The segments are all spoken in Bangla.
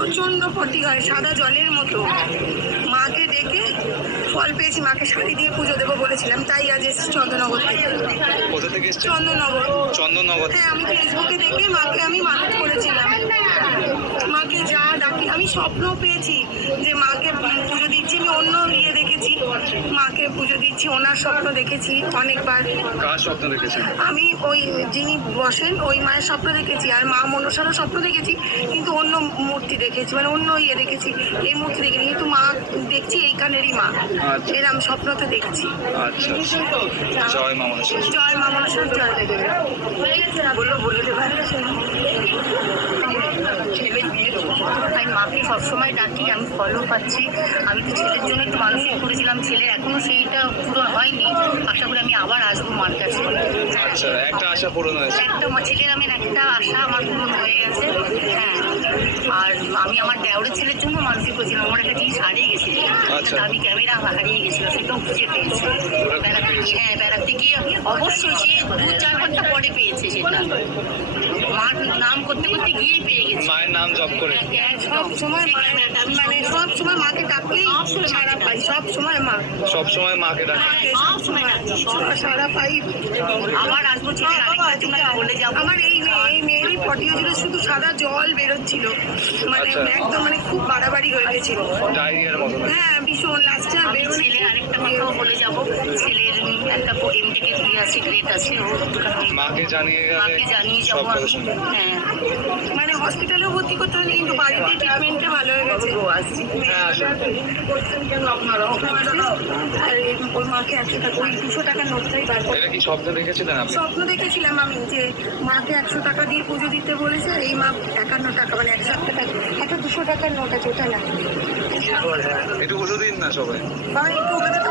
প্রচণ্ড ক্ষতি হয় সাদা জলের মতো। মাকে ডেকে ফল পেয়েছি মাকে শাড়ি দিয়ে পুজো দেবো বলেছিলাম তাই আজ এসেছি চন্দ্রনগর থেকে। কোথা থেকে চন্দননগর। হ্যাঁ আমি ফেসবুকে দেখে মাকে আমি মানত করেছিলাম। মাকে যা ডাকি আমি স্বপ্ন পেয়েছি যে মাকে পুজো দিচ্ছি আমি অন্য ইয়ে দেখেছি মাকে পুজো দিচ্ছি ওনার স্বপ্ন দেখেছি অনেকবার। কার স্বপ্ন দেখেছেন? আমি ওই যিনি বসেন ওই মায়ের স্বপ্ন দেখেছি আর মা মনসারও স্বপ্ন দেখেছি কিন্তু অন্য মূর্তি দেখেছি মানে অন্য ইয়ে দেখেছি এই মূর্তি দেখিনি কিন্তু মা দেখছি এইখানেরই মা। এরম স্বপ্ন তো দেখছি। আচ্ছা জয় মা মনসা। জয় মা মনসার জয় বলো বলে দেবে। আমি মাকে সবসময় ডাকি আমি ফলও পাচ্ছি। আমি তো ছেলের জন্য একটু মানসিক করেছিলাম। ছেলের এখনও সেইটা পূরণ হয়নি। আশা করি আমি আবার আসব মার কাছে। আচ্ছা একটা আশা পূরণ হয়েছে। একটা ছেলের আমি একটা আশা আমার পূরণ হয়ে গেছে। হ্যাঁ। আর আমি আমার দেওরের ছেলের জন্য মানসিক করেছিলাম। আমার একটা জিনিস হারিয়ে গেছিল। আচ্ছা। আমি ক্যামেরা হারিয়ে গেছিল সেটাও খুঁজে পেয়েছি? হ্যাঁ বেড়াতে গিয়ে অবশ্যই সে দু চার ঘণ্টা পরে পেয়েছে সেটা। মার নাম করতে করতে গিয়েই পেয়ে গেছে। মায়ের নাম জপ করে। সব সময় মানে সব সময় মাকে ডাকলেই সারা পাই সব সময় মা। সব সময় মাকে ডাকে। সব সময়। সারা পাই। আবার আসব ছেলে বলে যাব। আমার এই মেয়ে এই মেয়েরই ফটি হয়েছিল শুধু সাদা জল বেরোচ্ছিল। মানে আচ্ছা। একদম মানে খুব বাড়াবাড়ি হয়ে গেছিল? হ্যাঁ ভীষণ। লাস্টে বেরোনি আরেকটা কথাও বলে যাব। ছেলের একটা এমটেকে দিয়ে আছে গ্রেড আছে ও মাকে জানিয়ে মাকে জানিয়ে যাব হ্যাঁ। মানে হসপিটালেও ভর্তি করতে হয়নি কিন্তু বাড়িতে ট্রিটমেন্টে ভালো হয়ে গেছে। আর ওর মাকে একশো টাকা ওই দুশো টাকার নোটটাই বার করে স্বপ্ন দেখেছিলেন স্বপ্ন দেখেছিলাম আমি যে মাকে একশো টাকা দিয়ে পুজো দিতে বলেছে এই মা একান্ন টাকা মানে একশো টাকা। একটা দুশো টাকার নোট আছে ওটা না একটু দিন না সবাই? একটু ওখানে তো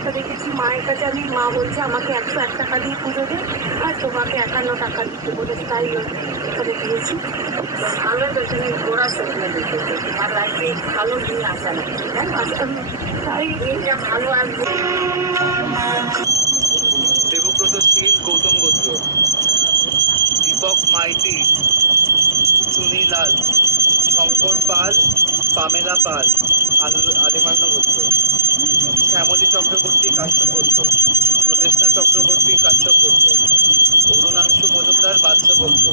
একটা দেখেছি মায়ের কাছে আমি মা বলছে আমাকে একশো এক টাকা দিয়ে পুজো দে আর তোমাকে একান্ন টাকা দিতে বলেছে তাই করে দিয়েছি ভালো তো তুমি গোড়া স্বপ্ন দেখেছ। আর লাইফে ভালো নিয়ে আসা না? তাই এইটা ভালো আসবে দেবব্রত শীল গৌতম গোত্র দীপক মাইতি চুনিলাল শঙ্কর পাল পামেলা পাল। আলেমান্য গোত্র শ্যামলী চক্রবর্তী কাশ্যপ গোত্র সুদেষ্ণা চক্রবর্তী কাশ্যপ গোত্র অরুণাংশু মজুমদার বাদশা গোত্র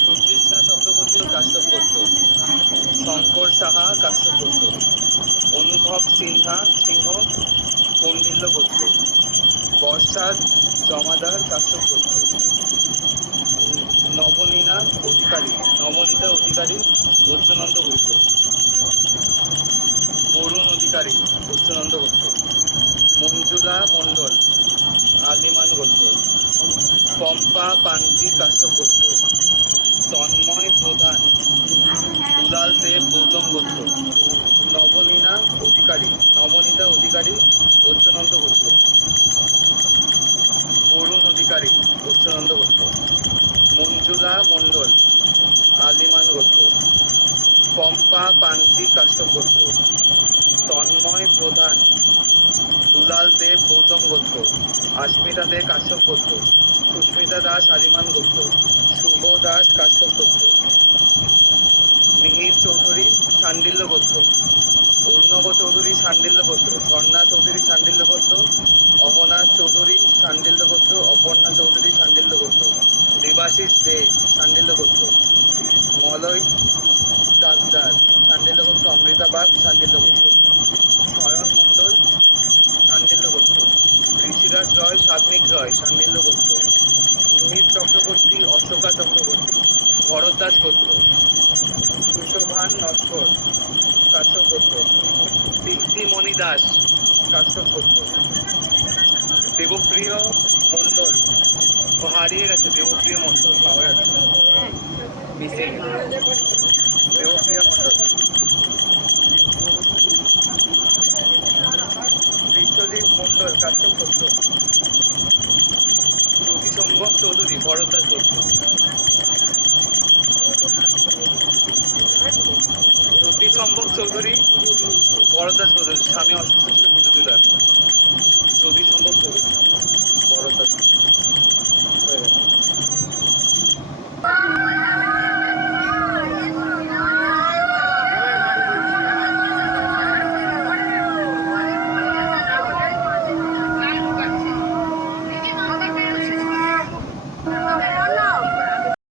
সুতৃষ্ণা চক্রবর্তী কাশ্যপ গোত্র শঙ্কর সাহা কাশ্যপ গোত্র অনুভব সিনহা সিংহ কৌন্ডিল্য গোত্র বর্ষার জমাদার কাশ্যপ গোত্র নবনীনা অধিকারী, নবনীতা অধিকারী বৈদ্যনন্দ গোত্র বরুণ অধিকারী বৈদ্যনন্দ গোত্র মঞ্জুলা মণ্ডল আলিমান গোত্র পম্পা পাঞ্জি কাশ্যপ গোত্র তন্ময় প্রধান, দুলাল দেব গৌতম গোত্র নবনীনা অধিকারী, নবনীতা অধিকারী বৈদ্যনন্দ গোত্র অরুণ অধিকারী উচ্চানন্দ গোত্র মঞ্জুলা মণ্ডল আলিমান গোত্র পম্পা কাশ্যপ গোত্র তন্ময় প্রধান, দুলাল দেব গৌতম গোত্র, আস্মিতা দে কাশ্যপ গোত্র, সুস্মিতা দাস আলিমান গোত্র, শুভ দাস কাশ্যপ গোত্র, মিহির চৌধুরী সান্ডিল্য গোত্র, অরুণব চৌধুরী সান্ডিল্য গোত্র, ঝর্ণা চৌধুরী সান্ডিল্য গোত্র অবনাথ চৌধুরী সান্ডিল্য গোত্র, অপর্ণা চৌধুরী সান্ডিল্য গোত্র, দেবাশিস দে সান্ডিল্য গোত্র, মলয় ডাক্তার সান্ডিল্য গোত্র অমৃতা বাগ সান্ডিল্য গোত্র শয়ন মণ্ডল দেবরাজ রয় সাগ্নিক রয় সান্নিধ্য গোত্র মিহির চক্রবর্তী অশোকা চক্রবর্তী। ভরদ্বাজ গোত্র। সুশোভান নস্কর কাশ্যপ গোত্র। মণি দাস কাশ্যপ গোত্র। দেবপ্রিয় মণ্ডল ও হারিয়ে গেছে দেবপ্রিয় মণ্ডল পাওয়া যাচ্ছে। মিসিং দেবপ্রিয় মণ্ডল বিশ্বজিৎ মণ্ডল কাশ্যপ গোত্র জ্যোতি সম্ভব চৌধুরী ভরদ্বাজ গোত্র জ্যোতি সম্ভব চৌধুরী বরদাস চৌধুরী স্বামী অসুস্থ ছিল পুজো দিল এখন জ্যোতি সম্ভব চৌধুরী বরদাস